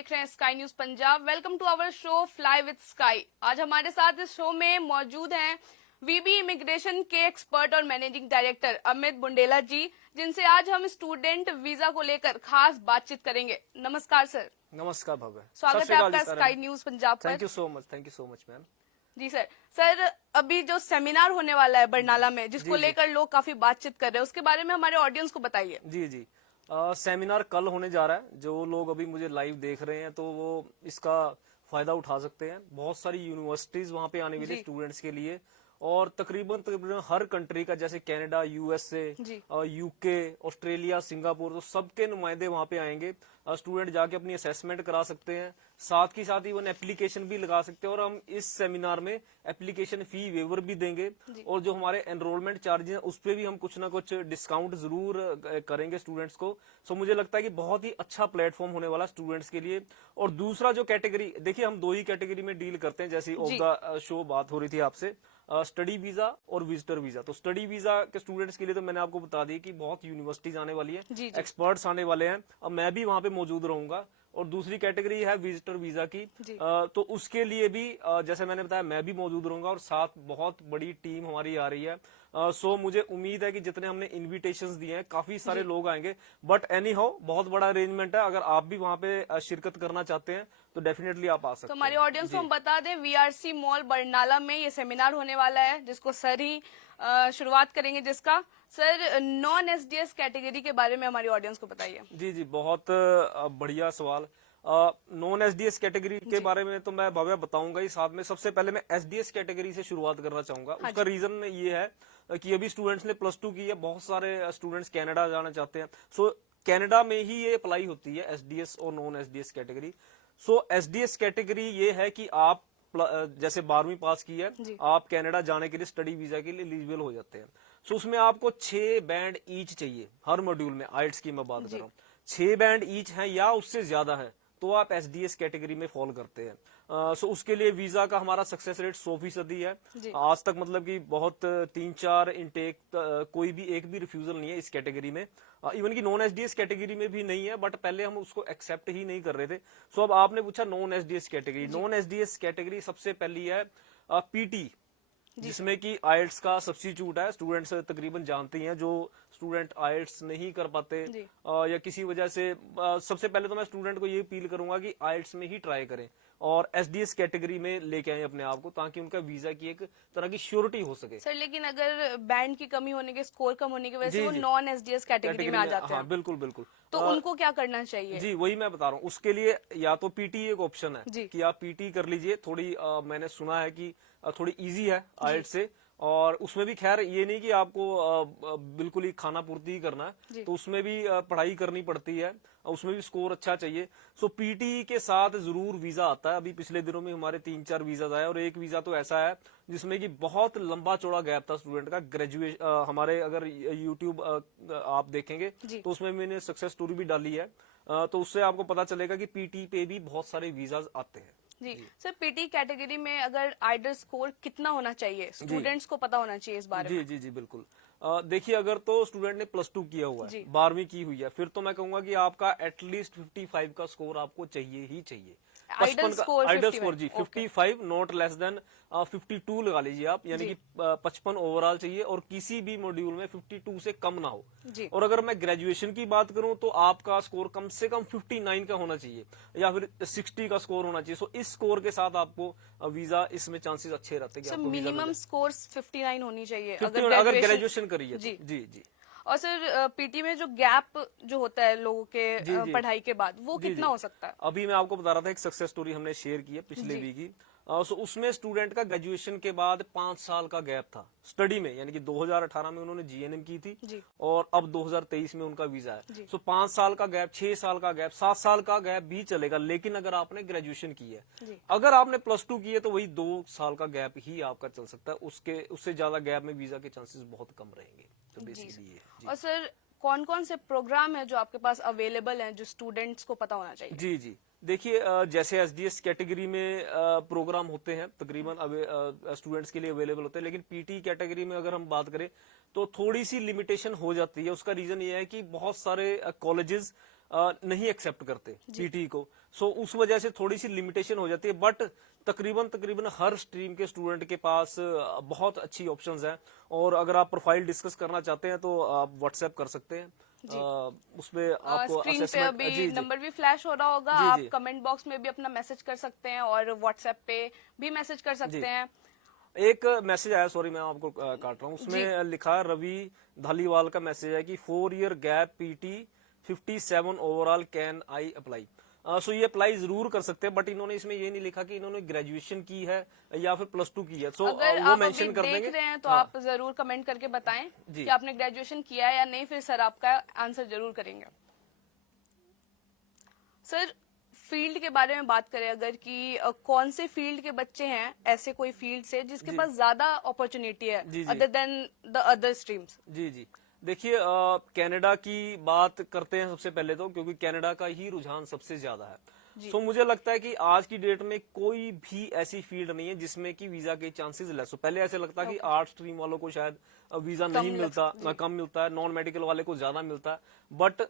देख रहे हैं Sky News Punjab. Welcome to our show fly with Sky. आज हमारे साथ इस शो में मौजूद हैं वीबी इमिग्रेशन के एक्सपर्ट और मैनेजिंग डायरेक्टर अमित बुंडेला जी, जिनसे आज हम स्टूडेंट वीजा को लेकर खास बातचीत करेंगे। नमस्कार सर। नमस्कार भव्य, स्वागत है आपका स्काई न्यूज पंजाब पर। Thank you so much ma'am. जी सर। सर, अभी जो सेमिनार होने वाला है बरनाला में, जिसको लेकर लोग काफी बातचीत कर रहे हैं, उसके बारे में हमारे ऑडियंस को बताइए। जी सेमिनार कल होने जा रहा है। जो लोग अभी मुझे लाइव देख रहे हैं तो वो इसका फायदा उठा सकते हैं। बहुत सारी यूनिवर्सिटीज वहां पे आने वाली स्टूडेंट्स के लिए, और तकरीबन हर कंट्री का, जैसे Canada, USA, UK, Australia, Singapore, तो सबके नुमाइंदे वहां पे आएंगे। स्टूडेंट जाके अपनी असेसमेंट करा सकते हैं, साथ ही इवन एप्लीकेशन भी लगा सकते हैं। और हम इस सेमिनार में एप्लीकेशन फी वेवर भी देंगे, और जो हमारे एनरोलमेंट चार्जेस हैं उस पर भी हम कुछ ना कुछ डिस्काउंट जरूर करेंगे स्टूडेंट्स को। सो मुझे लगता है कि बहुत ही अच्छा प्लेटफॉर्म होने वाला स्टूडेंट्स के लिए। और दूसरा जो कैटेगरी, देखिए हम दो ही कैटेगरी में डील करते हैं, जैसी ऑफ द शो बात हो रही थी आपसे, स्टडी वीजा और विजिटर वीजा। तो स्टडी वीजा के स्टूडेंट्स के लिए तो मैंने आपको बता दी कि बहुत यूनिवर्सिटीज आने वाली है, एक्सपर्ट्स आने वाले हैं, अब मैं भी वहां पे मौजूद रहूंगा। और दूसरी कैटेगरी है विजिटर वीजा की, तो उसके लिए भी जैसे मैंने बताया मैं भी मौजूद रहूंगा, और साथ बहुत बड़ी टीम हमारी आ रही है। सो मुझे उम्मीद है कि जितने हमने इन्विटेशंस दिए हैं काफी सारे लोग आएंगे। बट एनी हाउ बहुत बड़ा अरेंजमेंट है, अगर आप भी वहां पे शिरकत करना चाहते हैं तो डेफिनेटली आप आ सकते हैं। तो हमारे ऑडियंस को हम बता दें, वीआरसी मॉल बरनाला में ये सेमिनार होने वाला है, जिसको सर ही शुरुआत करेंगे। जिसका सर नॉन एसडीएस कैटेगरी के बारे में हमारी ऑडियंस को बताइए। जी बहुत बढ़िया सवाल। नॉन एसडीएस कैटेगरी के बारे में तो मैं भव्य बताऊंगा ही, साथ में सबसे पहले मैं एसडीएस कैटेगरी से शुरुआत करना चाहूंगा। उसका रीजन ये है कि अभी स्टूडेंट्स ने +2 की है, बहुत सारे स्टूडेंट्स कनाडा जाना चाहते हैं। सो कनाडा में ही ये अप्लाई होती है एसडीएस और नॉन एसडीएस कैटेगरी। सो एसडीएस कैटेगरी ये है कि आप जैसे 12वीं पास की है, आप कनाडा जाने के लिए स्टडी वीजा के लिए एलिजिबल हो जाते हैं। सो उसमें आपको 6 बैंड ईच चाहिए हर मॉड्यूल में। आइट्स की मैं बात कर रहा हूँ, 6 बैंड ईच है या उससे ज्यादा है तो आप एसडीएस कैटेगरी में फॉल करते हैं। सो उसके लिए वीजा का हमारा सक्सेस रेट 100% है। आज तक मतलब कि बहुत 3-4 इनटेक, कोई भी एक भी रिफ्यूजल नहीं है इस कैटेगरी में। इवन की नॉन एसडीएस कैटेगरी में भी नहीं है, बट पहले हम उसको एक्सेप्ट ही नहीं कर रहे थे। सो अब आपने पूछा non SDS category. Non SDS category सबसे पहली है पीटी, जिसमें कि आइल्ट्स का सब्स्टिट्यूट है। स्टूडेंट्स तकरीबन जानते हैं, जो स्टूडेंट आइल्ट्स नहीं कर पाते या किसी वजह से, सबसे पहले तो मैं स्टूडेंट को ये अपील करूंगा कि आइल्ट्स में ही ट्राई करें और एसडीएस कैटेगरी में लेके आए अपने आप को, ताकि उनका वीजा की एक तरह की श्योरिटी हो सके। सर, लेकिन अगर बैंड की कमी होने के, स्कोर कम होने की वजह से वो नॉन एसडीएस कैटेगरी में आ जाते हैं। बिल्कुल। तो उनको क्या करना चाहिए? जी वही मैं बता रहा हूँ। उसके लिए या तो पीटी एक ऑप्शन है कि आप पीटी कर लीजिए। थोड़ी मैंने सुना है कि थोड़ी इजी है आइल्ट से, और उसमें भी खैर ये नहीं कि आपको बिल्कुल ही खाना पूर्ति ही करना है, तो उसमें भी पढ़ाई करनी पड़ती है, उसमें भी स्कोर अच्छा चाहिए। सो पीटी के साथ जरूर वीजा आता है। अभी पिछले दिनों में हमारे 3-4 वीजा आए, और एक वीजा तो ऐसा है जिसमें कि बहुत लंबा चौड़ा गैप था स्टूडेंट का। ग्रेजुएशन हमारे अगर यूट्यूब आप देखेंगे तो उसमें मैंने सक्सेस स्टोरी भी डाली है, तो उससे आपको पता चलेगा कि पीटी पे भी बहुत सारे वीजाज आते हैं। जी सर, पीटी कैटेगरी में अगर आइडल स्कोर कितना होना चाहिए, स्टूडेंट्स को पता होना चाहिए इस बारे में? जी बिल्कुल। देखिए अगर तो स्टूडेंट ने +2 किया हुआ है, 12वीं की हुई है, फिर तो मैं कहूंगा कि आपका एटलीस्ट 55 का स्कोर आपको चाहिए ही चाहिए। आइडल स्कोर जी 55, नॉट लेस देन 52 लगा लीजिए आप, यानी कि 55 ओवरऑल चाहिए, और किसी भी मॉड्यूल में 52 से कम ना हो। और अगर मैं ग्रेजुएशन की बात करूं तो आपका स्कोर कम से कम 59 का होना चाहिए, या फिर 60 का स्कोर होना चाहिए। सो इस स्कोर के साथ आपको वीजा, इसमें चांसेस अच्छे रहते हैं। मिनिमम स्कोर 59 होनी चाहिए अगर ग्रेजुएशन करिए। जी। और सर पीटी में जो गैप जो होता है लोगों के पढ़ाई के बाद, वो कितना हो सकता है? अभी मैं आपको बता रहा था, एक सक्सेस स्टोरी हमने शेयर की है पिछले वीक की। सो उसमें स्टूडेंट का ग्रेजुएशन के बाद 5 साल का गैप था स्टडी में, यानी कि 2018 में उन्होंने जीएनएम की थी, और अब 2023 में उनका वीजा है। सो 5 साल का गैप, 6 साल का गैप, 7 साल का गैप भी चलेगा, लेकिन अगर आपने ग्रेजुएशन की है। अगर आपने +2 की है तो वही 2 साल का गैप ही आपका चल सकता है, उससे ज्यादा गैप में वीजा के चांसेस बहुत कम रहेंगे। तो बेसिकली ये। और सर कौन कौन से प्रोग्राम है जो आपके पास अवेलेबल हैं, जो स्टूडेंट्स को पता होना चाहिए? जी देखिए, जैसे एसडीएस कैटेगरी में प्रोग्राम होते हैं तकरीबन स्टूडेंट्स के लिए अवेलेबल होते हैं, लेकिन पीटी कैटेगरी में अगर हम बात करें तो थोड़ी सी लिमिटेशन हो जाती है। उसका रीजन ये है कि बहुत सारे कॉलेजेस नहीं एक्सेप्ट करते पीटी को। सो उस वजह से थोड़ी सी लिमिटेशन हो जाती है, बट तकरीबन हर स्ट्रीम के स्टूडेंट के पास बहुत अच्छी ऑप्शंस हैं। और अगर आप प्रोफाइल डिस्कस करना चाहते हैं तो आप व्हाट्सएप कर सकते हैं। उसमें आपको स्क्रीन पे असेसमेंट अभी नंबर भी फ्लैश हो रहा होगा, जी, आप जी। कमेंट बॉक्स में भी अपना मैसेज कर सकते हैं और व्हाट्सएप पे भी मैसेज कर सकते हैं। एक मैसेज आया, सॉरी मैं आपको काट रहा हूँ, उसमें लिखा है, रवि धालीवाल का मैसेज है कि 4 year gap PT 57 overall can I apply. So ये अप्लाई जरूर कर सकते हैं, बट इन्होंने इसमें ये नहीं लिखा कि इन्होंने ग्रेजुएशन की है या फिर +2 की है। सो अगर वो आप मेंशन अभी कर देख देंगे। रहे हैं तो हाँ। आप जरूर कमेंट करके बताएं जी। कि आपने ग्रेजुएशन किया है या नहीं, फिर सर आपका आंसर जरूर करेंगे। सर फील्ड के बारे में बात करें अगर कि कौन से फील्ड के बच्चे हैं, ऐसे कोई फील्ड से जिसके पास ज्यादा अपॉर्चुनिटी है other than the other streams? जी देखिए, कनाडा की बात करते हैं सबसे पहले तो, क्योंकि कनाडा का ही रुझान सबसे ज्यादा है। सो मुझे लगता है कि आज की डेट में कोई भी ऐसी फील्ड नहीं है जिसमें कि वीजा के चांसेस लेस हो। पहले ऐसे लगता है कि आर्ट स्ट्रीम वालों को शायद वीजा नहीं मिलता, ना कम मिलता है, नॉन मेडिकल वाले को ज्यादा मिलता है। बट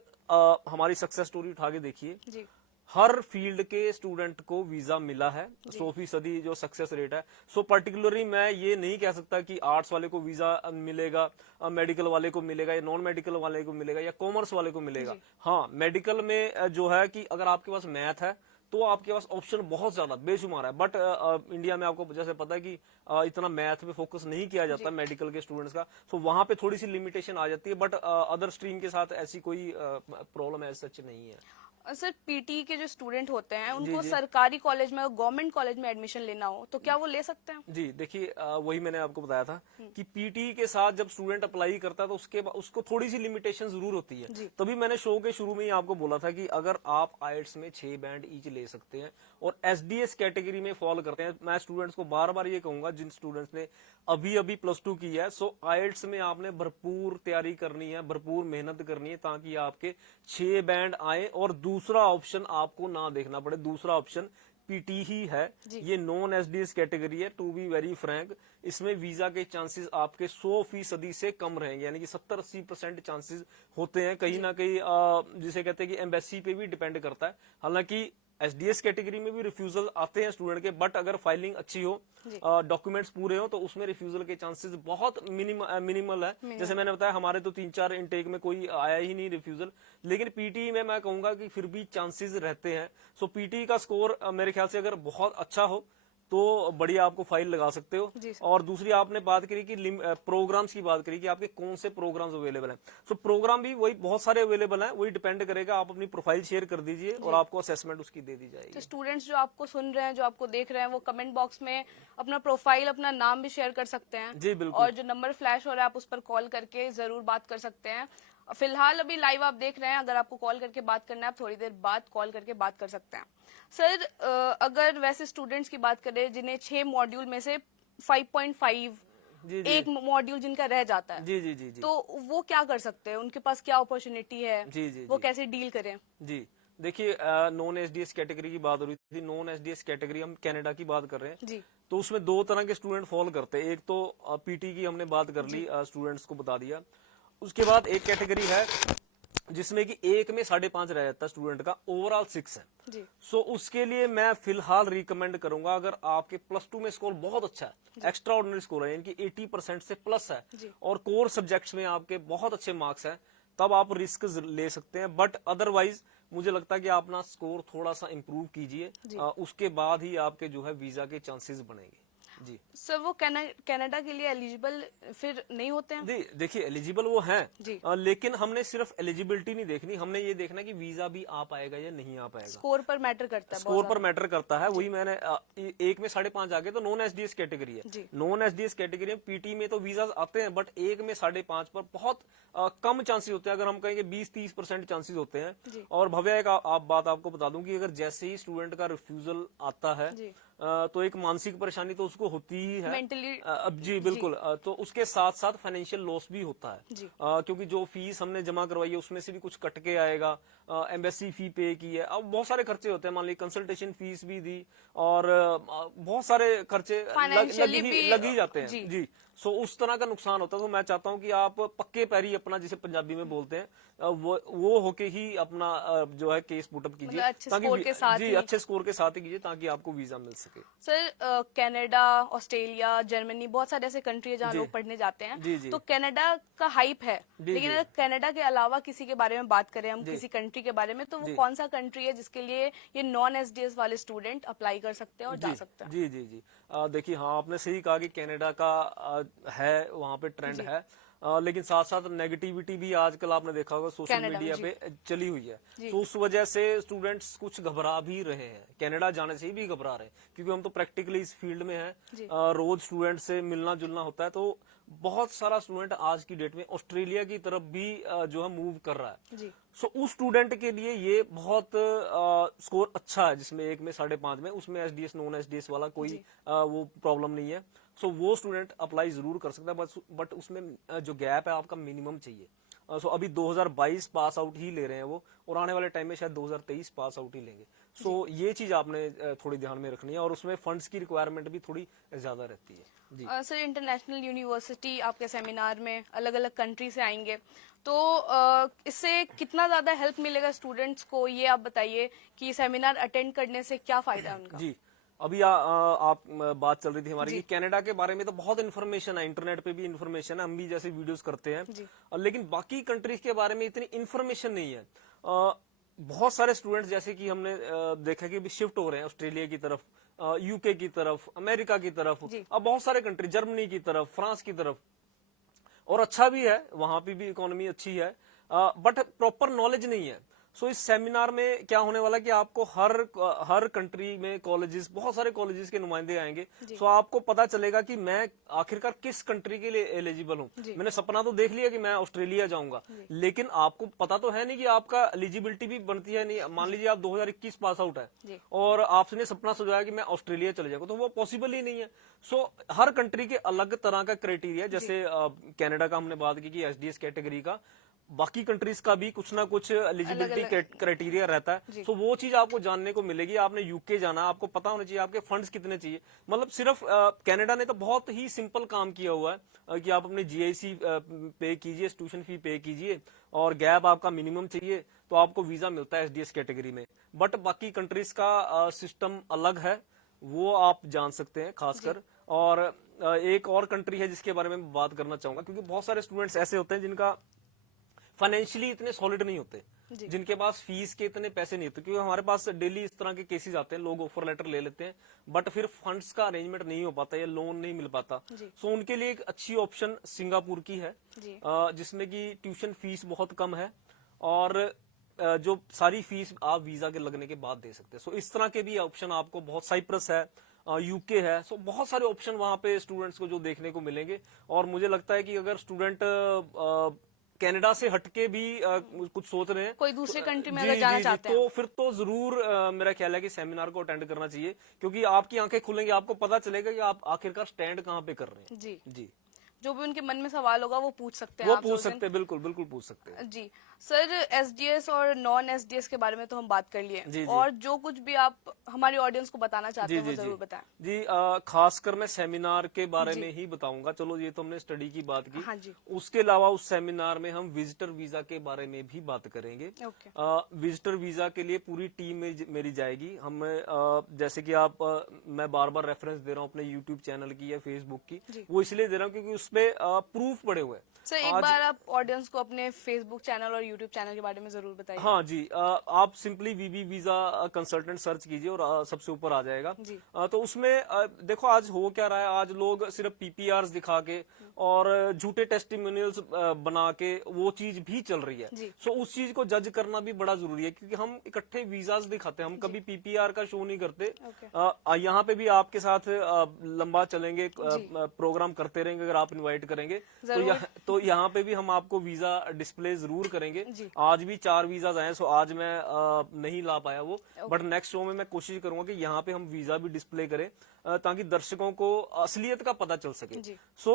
हमारी सक्सेस स्टोरी उठा के देखिए, हर फील्ड के स्टूडेंट को वीजा मिला है, 100% जो सक्सेस रेट है। सो पर्टिकुलरली मैं ये नहीं कह सकता कि आर्ट्स वाले को वीजा मिलेगा, मेडिकल वाले को मिलेगा, या नॉन मेडिकल वाले को मिलेगा, या कॉमर्स वाले को मिलेगा। हाँ, मेडिकल में जो है कि अगर आपके पास मैथ है तो आपके पास ऑप्शन बहुत ज्यादा बेशुमार है। बट इंडिया में आपको जैसे पता है कि इतना मैथ पे फोकस नहीं किया जाता मेडिकल के स्टूडेंट्स का। सो वहां पे थोड़ी सी लिमिटेशन आ जाती है, बट अदर स्ट्रीम के साथ ऐसी कोई प्रॉब्लम एज सच नहीं है। सर पीटी के जो स्टूडेंट होते हैं उनको सरकारी कॉलेज में, गवर्नमेंट कॉलेज में एडमिशन लेना हो तो क्या वो ले सकते हैं? जी देखिए, वही मैंने आपको बताया था कि पीटी के साथ जब स्टूडेंट अप्लाई करता है तो उसको थोड़ी सी लिमिटेशन जरूर होती है। तभी मैंने शो के शुरू में ही आपको बोला था कि अगर आप आईएलटीएस में 6 बैंड ईच ले सकते हैं और एसडीएस कैटेगरी में फॉल करते हैं, मैं स्टूडेंट्स को बार बार ये कहूंगा जिन स्टूडेंट्स ने अभी +2 की है, सो आईएलटीएस में आपने भरपूर तैयारी करनी है, भरपूर मेहनत करनी है ताकि आपके 6 बैंड आए और दूसरा ऑप्शन आपको ना देखना पड़े। दूसरा ऑप्शन पीटी ही है। ये नॉन एसडीएस कैटेगरी है। टू बी वेरी फ्रैंक, इसमें वीजा के चांसेस आपके 100% से कम रहेंगे, यानी कि 70-80% चांसेस होते हैं। कहीं ना कहीं जिसे कहते हैं कि एम्बेसी पे भी डिपेंड करता है। हालांकि एसडीएस कैटेगरी में भी रिफ्यूजल आते हैं स्टूडेंट के, बट अगर फाइलिंग अच्छी हो, डॉक्यूमेंट्स पूरे हो, तो उसमें रिफ्यूजल के चांसेस बहुत मिनिमल है। जैसे मैंने बताया, हमारे तो 3-4 इनटेक में कोई आया ही नहीं रिफ्यूजल, लेकिन पीटी में मैं कहूंगा कि फिर भी चांसेस रहते हैं। सो पीटी का स्कोर मेरे ख्याल से अगर बहुत अच्छा हो तो बढ़िया आपको फाइल लगा सकते हो। और दूसरी आपने बात करी कि प्रोग्राम्स की बात करी कि आपके कौन से प्रोग्राम्स अवेलेबल हैं। सो प्रोग्राम भी वही बहुत सारे अवेलेबल हैं, वही डिपेंड करेगा। आप अपनी प्रोफाइल शेयर कर दीजिए और आपको असेसमेंट उसकी दे दी जाएगी। तो स्टूडेंट्स जो आपको सुन रहे हैं, जो आपको देख रहे हैं, वो कमेंट बॉक्स में अपना प्रोफाइल, अपना नाम भी शेयर कर सकते हैं। जी बिल्कुल। और जो नंबर फ्लैश हो रहा है आप उस पर कॉल करके जरूर बात कर सकते हैं। फिलहाल अभी लाइव आप देख रहे हैं, अगर आपको कॉल करके बात करना है आप थोड़ी देर बाद कॉल करके बात कर सकते हैं। सर अगर वैसे स्टूडेंट्स की बात करें जिन्हें 6 मॉड्यूल में से 5.5 एक मॉड्यूल जिनका रह जाता है, जी तो वो क्या कर सकते हैं? उनके पास क्या अपॉर्चुनिटी है? वो कैसे डील करें? जी देखिए, नॉन एसडीएस कैटेगरी की बात हो रही थी। नॉन एसडीएस कैटेगरी हम कनाडा की बात कर रहे हैं तो उसमें 2 तरह के स्टूडेंट फॉल करते हैं। एक तो पीटी की हमने बात कर ली, स्टूडेंट्स को बता दिया। उसके बाद एक कैटेगरी है जिसमें कि 1 में 5.5 रह जाता है स्टूडेंट का, ओवरऑल 6 है। सो उसके लिए मैं फिलहाल रिकमेंड करूंगा, अगर आपके +2 में स्कोर बहुत अच्छा है, एक्स्ट्रा ऑर्डिनरी स्कोर है, यानी कि 80% से प्लस है और कोर सब्जेक्ट्स में आपके बहुत अच्छे मार्क्स हैं, तब आप रिस्क ले सकते हैं। बट अदरवाइज मुझे लगता है कि आप अपना स्कोर थोड़ा सा इंप्रूव कीजिए, उसके बाद ही आपके जो है वीजा के चांसेस बनेंगे। जी सर वो कनाडा के लिए एलिजिबल फिर नहीं होते हैं? जी देखिए, एलिजिबल वो हैं, लेकिन हमने सिर्फ एलिजिबिलिटी नहीं देखनी, हमने ये देखना कि वीजा भी आ पाएगा या नहीं आ पाएगा। स्कोर पर मैटर करता है। स्कोर पर मैटर करता है। वही मैंने 1 में 5.5 आ गए तो नॉन एसडीएस कैटेगरी है। नॉन एसडीएस कैटेगरी में पीटी में तो वीजा आते हैं, बट 1 में 5.5 पर बहुत कम चांसेस होते हैं। अगर हम कहेंगे 20-30% चांसेस होते हैं। और भव्य एक बात आपको बता दूं कि अगर जैसे ही स्टूडेंट का रिफ्यूजल आता है तो एक मानसिक परेशानी तो उसको होती ही है मेंटली। अब जी बिल्कुल। तो उसके साथ साथ फाइनेंशियल लॉस भी होता है जी। क्योंकि जो फीस हमने जमा करवाई है उसमें से भी कुछ कट के आएगा, एम्बेसी फी पे की है, अब बहुत सारे खर्चे होते हैं, मान लीजिए कंसल्टेशन फीस भी दी और बहुत सारे खर्चे Financially लग ही जाते जी। हैं जी। सो उस तरह का नुकसान होता है। तो मैं चाहता हूं कि आप पक्के पैरी अपना, जिसे पंजाबी में बोलते हैं, वो होके ही अपना जो है केस पुटअप कीजिए, मतलब अच्छे स्कोर के साथ जी ही। अच्छे स्कोर के साथ ही कीजिए ताकि आपको वीजा मिल सके। सर कनाडा, ऑस्ट्रेलिया, जर्मनी, बहुत सारे ऐसे कंट्री है जहाँ जी। लोग पढ़ने जाते हैं। जी, जी। तो कनाडा का हाइप है, जी, लेकिन जी। अगर कनाडा के अलावा किसी के बारे में बात करें हम, जी। किसी कंट्री के बारे में, तो वो जी। कौन सा कंट्री है जिसके लिए ये नॉन एसडीएस वाले स्टूडेंट अप्लाई कर सकते हैं और जा जी सकते हैं? जी जी जी देखिए, हाँ आपने सही कहा कि कनाडा का है, वहाँ पे ट्रेंड जी। है, लेकिन साथ साथ नेगेटिविटी भी आजकल आपने देखा होगा सोशल कनाडा में, मीडिया जी। पे चली हुई है। जी। तो उस वजह से स्टूडेंट्स कुछ घबरा भी रहे हैं, कनाडा जाने से भी घबरा रहे हैं, क्योंकि हम तो प्रैक्टिकली इस फील्ड में हैं, जी। रोज स्टूडेंट से मिलना जुलना होता है। तो बहुत सारा स्टूडेंट आज की डेट में ऑस्ट्रेलिया की तरफ भी जो है मूव कर रहा है। जी। सो उस स्टूडेंट के लिए ये बहुत स्कोर अच्छा है, जिसमें 1 में 5.5 में, उसमें एसडीएस नॉन एसडीएस वाला कोई वो प्रॉब्लम नहीं है। सो वो स्टूडेंट अप्लाई जरूर कर सकता है, बट उसमें जो गैप है आपका मिनिमम चाहिए। सो अभी 2022 पास आउट ही ले रहे हैं वो, और आने वाले टाइम में शायद 2023 पास आउट ही लेंगे। सो ये चीज आपने थोड़ी ध्यान में रखनी है, और उसमें फंड्स की रिक्वायरमेंट भी थोड़ी ज्यादा रहती है जी। सर इंटरनेशनल यूनिवर्सिटी आपके सेमिनार में अलग अलग कंट्री से आएंगे, तो इससे कितना ज्यादा हेल्प मिलेगा स्टूडेंट्स को, ये आप बताइए कि सेमिनार अटेंड करने से क्या फायदा है उनका? जी, अभी आप बात चल रही थी हमारी जी। कि कनाडा के बारे में तो बहुत इन्फॉर्मेशन है, इंटरनेट पे भी इन्फॉर्मेशन है, हम भी जैसे वीडियोस करते हैं, जी। लेकिन बाकी कंट्रीज के बारे में इतनी इन्फॉर्मेशन नहीं है। बहुत सारे स्टूडेंट्स जैसे कि हमने देखा कि अभी शिफ्ट हो रहे हैं ऑस्ट्रेलिया की तरफ, यूके की तरफ, अमेरिका की तरफ, जी। अब बहुत सारे कंट्री, जर्मनी की तरफ, फ्रांस की तरफ, और अच्छा भी है, वहां पे भी इकोनॉमी अच्छी है, बट प्रॉपर नॉलेज नहीं है। सो इस सेमिनार में क्या होने वाला है कि आपको हर कंट्री में कॉलेजेस, बहुत सारे कॉलेजेस के नुमाइंदे आएंगे। सो आपको पता चलेगा कि मैं आखिरकार किस कंट्री के लिए एलिजिबल हूँ। मैंने सपना तो देख लिया कि मैं ऑस्ट्रेलिया जाऊंगा, लेकिन आपको पता तो है नहीं कि आपका एलिजिबिलिटी भी बनती है नहीं। मान लीजिए आप 2021 पास आउट है और आपने सपना सजाया कि मैं ऑस्ट्रेलिया चले जाऊंगा, तो वो पॉसिबल ही नहीं है। सो हर कंट्री के अलग तरह का क्राइटेरिया, जैसे कनाडा का हमने बात की कि एसडीएस कैटेगरी का, बाकी कंट्रीज का भी कुछ ना कुछ एलिजिबिलिटी क्राइटेरिया रहता है। सो वो चीज आपको जानने को मिलेगी। आपने यूके जाना, आपको पता होना चाहिए आपके फंड्स कितने चाहिए। मतलब सिर्फ कनाडा ने तो बहुत ही सिंपल काम किया हुआ है कि आप अपनी जीआईसी पे कीजिए, ट्यूशन फी पे कीजिए, और गैप आपका मिनिमम चाहिए, तो आपको वीजा मिलता है एसडीएस कैटेगरी में। बट बाकी कंट्रीज का सिस्टम अलग है, वो आप जान सकते हैं खासकर। और एक और कंट्री है जिसके बारे में बात करना चाहूंगा, क्योंकि बहुत सारे स्टूडेंट्स ऐसे होते हैं जिनका फाइनेंशियली इतने सॉलिड नहीं होते, जिनके पास फीस के इतने पैसे नहीं होते, क्योंकि हमारे पास डेली इस तरह के केसेस आते हैं, लोग ऑफर लेटर ले लेते हैं बट फिर फंड्स का अरेंजमेंट नहीं हो पाता या लोन नहीं मिल पाता। सो उनके लिए एक अच्छी ऑप्शन सिंगापुर की है, जिसमें कि ट्यूशन फीस बहुत कम है, और जो सारी फीस आप वीजा के लगने के बाद दे सकते हैं। सो इस तरह के भी ऑप्शन आपको बहुत, साइप्रस है, यूके है, सो बहुत सारे ऑप्शन वहां पे स्टूडेंट्स को जो देखने को मिलेंगे। और मुझे लगता है कि अगर स्टूडेंट कनाडा से हटके भी कुछ सोच रहे हैं, कोई दूसरी कंट्री में जी, अगर जाना जी, चाहते तो फिर तो जरूर मेरा ख्याल है कि सेमिनार को अटेंड करना चाहिए, क्योंकि आपकी आंखें खुलेंगी, आपको पता चलेगा कि आप आखिरकार स्टैंड कहाँ पे कर रहे हैं। जी। जी, जो भी उनके मन में सवाल होगा वो पूछ सकते हैं वो आपसे पूछ उस दिन। सकते हैं, बिल्कुल बिल्कुल पूछ सकते हैं। जी सर, एसडीएस और नॉन एसडीएस के बारे में तो हम बात कर लिए, जी, जी। और जो कुछ भी आप हमारी ऑडियंस को बताना चाहते जी हैं वो जी जरूर जी बताएं। जी खासकर मैं सेमिनार के बारे में ही बताऊंगा। चलो ये तो हमने स्टडी की बात की, हाँ जी। उसके अलावा उस सेमिनार में हम विजिटर वीजा के बारे में भी बात करेंगे। ओके। विजिटर वीजा के लिए पूरी टीम मेरी जाएगी। हम जैसे कि आप मैं बार बार रेफरेंस दे रहा हूँ अपने यूट्यूब चैनल की या फेसबुक की, वो इसलिए दे रहा हूँ क्योंकि उसपे प्रूफ पड़े हुए हैं। सर एक बार आप ऑडियंस को अपने फेसबुक चैनल और यूट्यूब चैनल के बारे में जरूर बताइए। हाँ जी, आप सिंपली वीबी वीजा कंसल्टेंट सर्च कीजिए और सबसे ऊपर आ जाएगा। तो उसमें देखो आज हो क्या रहा है, आज लोग सिर्फ पीपीआर दिखा के और झूठे टेस्टिमोनियल्स बना के वो चीज भी चल रही है। सो उस चीज को जज करना भी बड़ा जरूरी है, क्योंकि हम इकट्ठे वीजाज दिखाते हैं, हम कभी पीपीआर का शो नहीं करते। यहाँ पे भी आपके साथ लंबा चलेंगे, प्रोग्राम करते रहेंगे अगर आप इनवाइट करेंगे। जरूर। तो यहाँ पे भी हम आपको वीजा डिस्प्ले जरूर करेंगे। जी। आज भी 4 वीजा आए, सो आज मैं नहीं ला पाया वो, बट नेक्स्ट शो में मैं कोशिश करूंगा कि यहाँ पे हम वीजा भी डिस्प्ले करें ताकि दर्शकों को असलियत का पता चल सके। जी। सो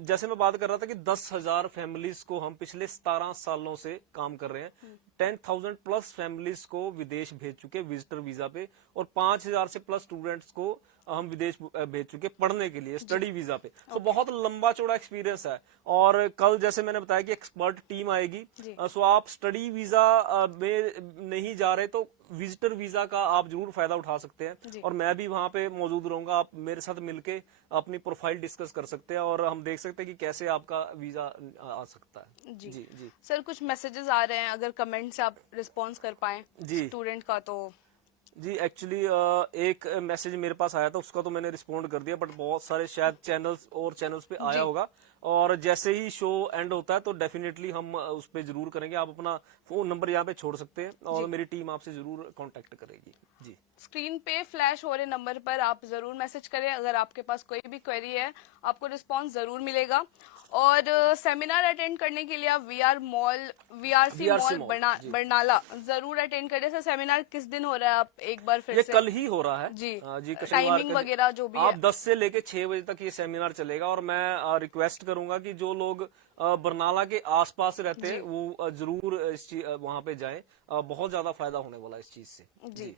जैसे मैं बात कर रहा था कि 10,000 फैमिलीज को हम पिछले 17 सालों से काम कर रहे हैं। 10,000 प्लस फैमिलीज को विदेश भेज चुके विजिटर वीजा पे, और 5,000 से प्लस स्टूडेंट्स को हम विदेश भेज चुके पढ़ने के लिए स्टडी वीजा पे। तो बहुत लंबा चौड़ा एक्सपीरियंस है। और कल जैसे मैंने बताया कि एक्सपर्ट टीम आएगी, सो आप स्टडी वीजा में नहीं जा रहे तो विजिटर वीजा का आप जरूर फायदा उठा सकते हैं, और मैं भी वहां पे मौजूद रहूंगा। आप मेरे साथ मिलके अपनी प्रोफाइल डिस्कस कर सकते हैं और हम देख सकते हैं कि कैसे आपका वीजा आ सकता है। जी। जी जी सर कुछ मैसेजेस आ रहे हैं, अगर कमेंट से आप रिस्पॉन्स कर पाए जी स्टूडेंट का तो। जी एक्चुअली एक मैसेज मेरे पास आया था, उसका तो मैंने रिस्पॉन्ड कर दिया, बट बहुत सारे शायद चैनल्स पे आया होगा, और जैसे ही शो एंड होता है तो डेफिनेटली हम उस पे जरूर करेंगे। आप अपना फोन नंबर यहाँ पे छोड़ सकते हैं और मेरी टीम आपसे जरूर कांटेक्ट करेगी। जी, स्क्रीन पे फ्लैश हो रहे नंबर पर आप जरूर मैसेज करें, अगर आपके पास कोई भी क्वेरी है आपको रिस्पांस जरूर मिलेगा। और सेमिनार अटेंड करने के लिए आप वीआरसी मॉल बरनाला जरूर अटेंड करें। सर सेमिनार किस दिन हो रहा है, आप एक बार फिर ये से कल ही हो रहा है। जी, जी, टाइमिंग वगैरह जो भी आप है। 10 से लेके 6 बजे तक ये सेमिनार चलेगा, और मैं रिक्वेस्ट करूंगा कि जो लोग बरनाला के आसपास रहते हैं वो जरूर वहां पे जाएं। बहुत ज्यादा फायदा होने वाला है इस चीज से। जी,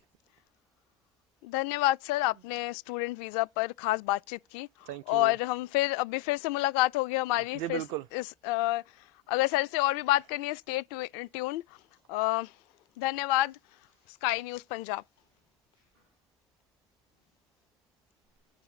धन्यवाद सर, आपने स्टूडेंट वीजा पर खास बातचीत की। और हम अभी फिर से मुलाकात होगी हमारी। जी बिल्कुल। अगर सर से और भी बात करनी है, स्टे ट्यून्ड। धन्यवाद। Sky News Punjab.